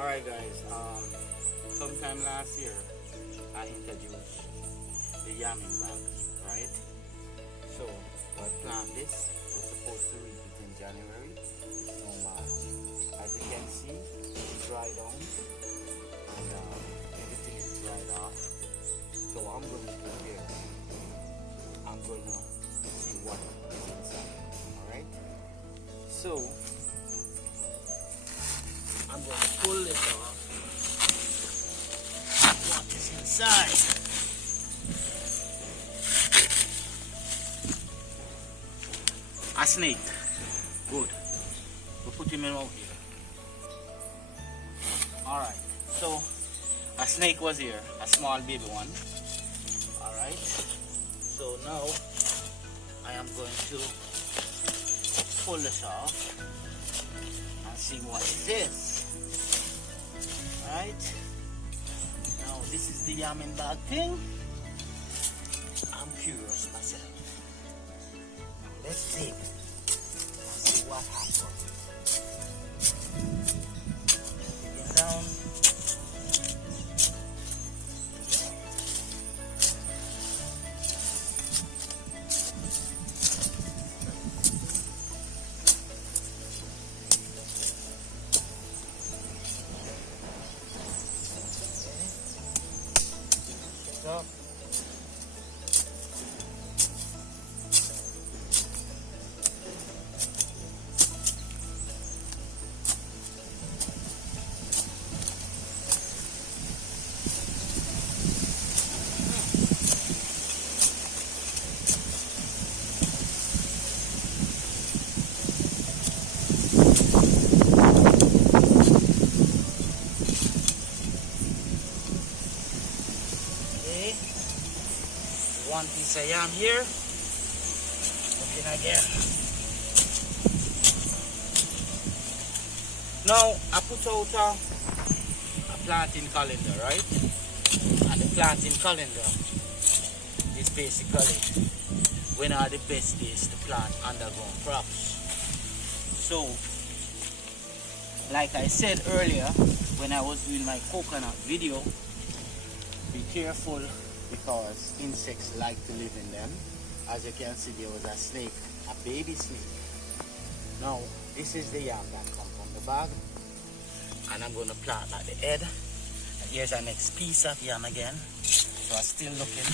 Alright guys, sometime last year I introduced the yamming bag, right? So I plant this, we're supposed to reap it in January, it's no March. As you can see, it's dried down and everything is dried off. So what I'm going to do here, I'm going to see what is inside, alright? So I'm going to pull this off. What is inside? A snake. Good. We'll put him in out here. Alright. So, a snake was here. A small baby one. Alright. So now, I am going to pull this off and see what it is. Right now, this is the yamming bag thing. I'm curious myself. Let's see. Let's see what happens. Get down. Up. One piece of yam here. Looking again. Now I put out a planting calendar, right? And the planting calendar is basically when are the best days to plant underground crops. So, like I said earlier when I was doing my coconut video, be careful because insects like to live in them. As you can see, there was a snake, a baby snake. Now, this is the yam that comes from the bag, and I'm going to plant at the head. And here's our next piece of yam again. So I'm still looking.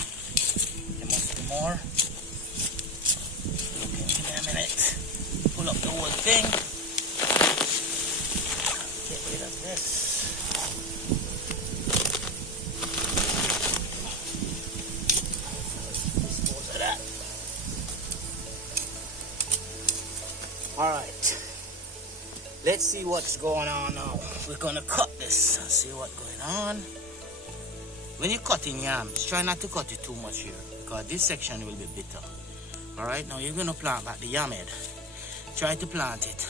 There must be more. Okay, give me a minute. Pull up the whole thing. Get rid of this. Alright, let's see what's going on now. We're gonna cut this and see what's going on. When you're cutting yams, try not to cut it too much here because this section will be bitter. Alright, now you're gonna plant back the yam head. Try to plant it.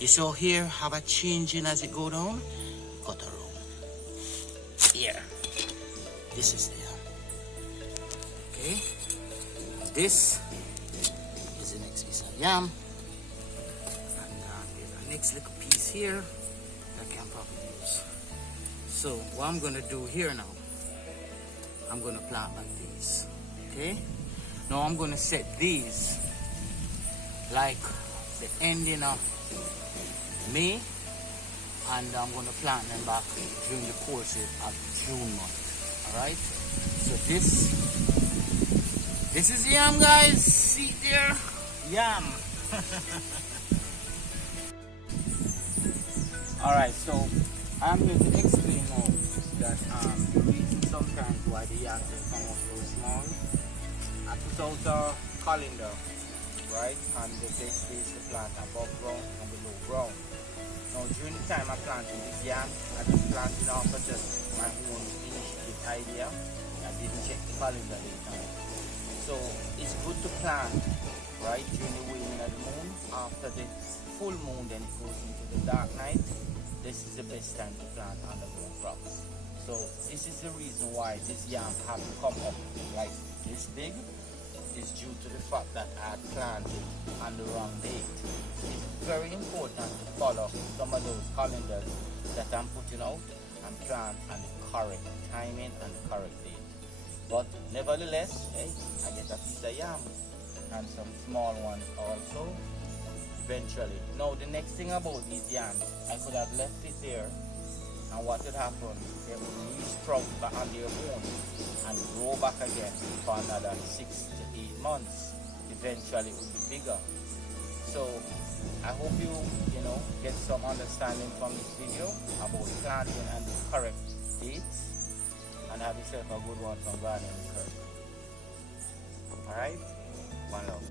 You saw here have a changing as it go down. Cut around. Here. This is the yam. Okay. This is the next piece of yam. Next little piece here I can probably use. So what I'm gonna do here now, I'm gonna plant like these. Okay, now I'm gonna set these like the ending of May, and I'm gonna plant them back during the course of June month. All right, so this is yam, guys. See there, yam. Alright, so I'm going to explain now that the reason sometimes why the yams will come up so small. I put out a calendar, right, and the best days to plant above ground and below ground. Now during the time I planted this yam, I just planted off of just my own initiative idea. I didn't check the calendar later. So it's good to plant, right, during the waning of the moon. After the full moon, then it goes into the dark night. This is the best time to plant underground crops. So this is the reason why this yam have to come up like this big is due to the fact that I had planted on the wrong date. It's very important to follow some of those calendars that I'm putting out and plant on the correct timing and the correct date. But nevertheless, hey, I get a piece of yam and some small ones also eventually. Now the next thing about these yams, I could have left it there, and what would happen, they would re-sprout back on their own and grow back again for another 6 to 8 months. Eventually it would be bigger. So I hope you get some understanding from this video about planting and the correct dates, and have yourself a good one from Gardening with Kirk. Alright? One love.